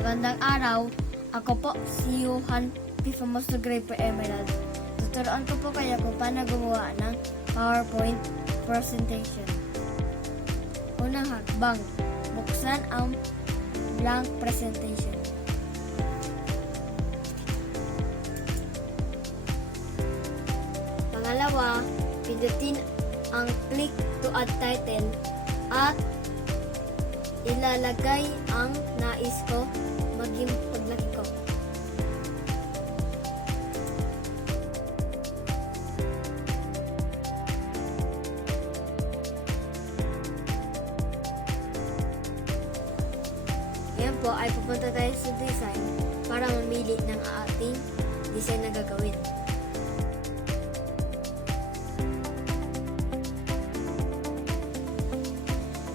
Magandang araw. Ako po si Johan P. Famoso Graper Emerald. Tuturuan ko po kayo kung paano gumawa ng PowerPoint presentation. Unang hakbang, buksan ang blank presentation. Pangalawa, pindutin ang click to add title at ilalagay ang nais ko maging paglaki ko. Ngayon po ay pupunta tayo sa design para mamili ng ating design na gagawin.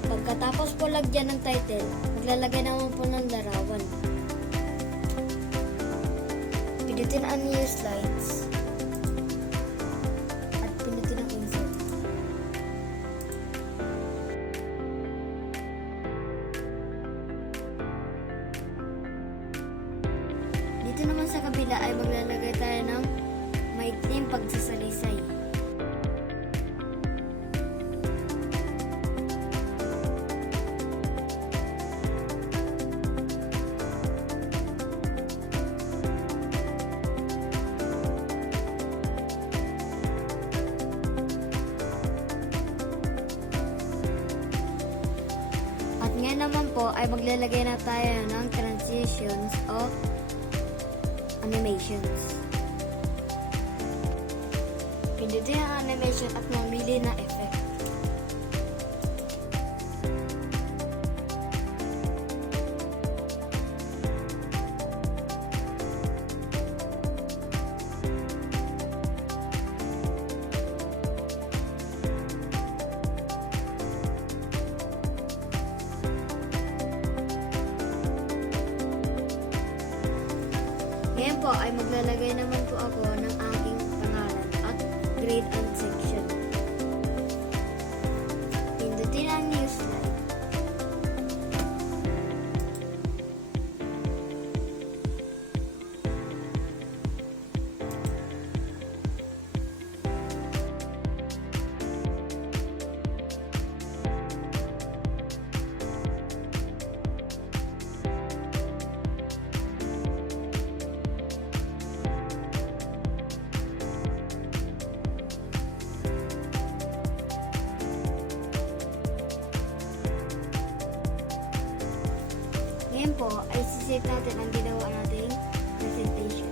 Pagkatapos po lagyan ng title, maglalagay naman po ng larawan. Pindutin ang new slides at pindutin ang insert. Dito naman sa kabila ay maglalagay tayo ng maikling pagsasalaysay. At ngayon naman po ay maglalagay na tayo ng transitions o animations. Pindutin ang animation at mamili na effect. Ngayon po ay maglalagay naman po ako ng aking pangalan at grade and section. Pindutin ang new slide. Ngayon po ay sisave natin ang ginawa nating presentation.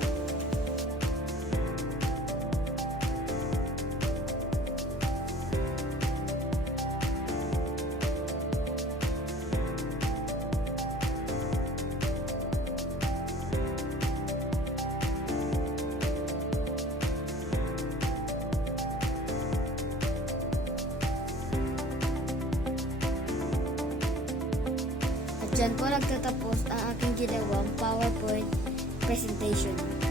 Diyan po nagtatapos ang aking ginawang PowerPoint presentation.